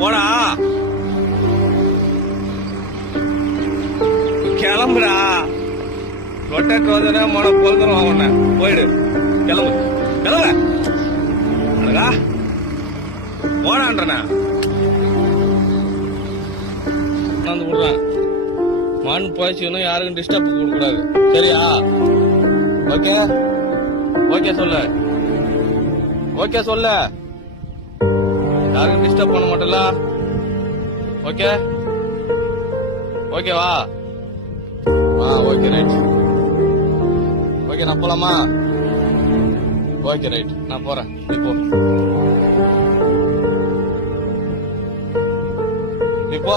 போடா கிளம்புடா. ரொட்டேட் வந்தனா மன பொழுதுரும் உன்ன போயிடு. கிளம்பு கிளம்புற அழகா போடான்றன வந்து விடுறேன். மண் போயிடுச்சுன்னா யாருக்கும் டிஸ்டர்ப் கொடுக்க கூடாது. சரியா? ஓகே ஓகே சொல்லு. ஓகே சொல்லு. யாருக்கும் டிஸ்டர்ப் பண்ண மாட்டல. ஓகே ஓகேவா? Okay right. ஓகே நான் போலாமா? ஓகே ரைட் நான் போறேன். நீ போ.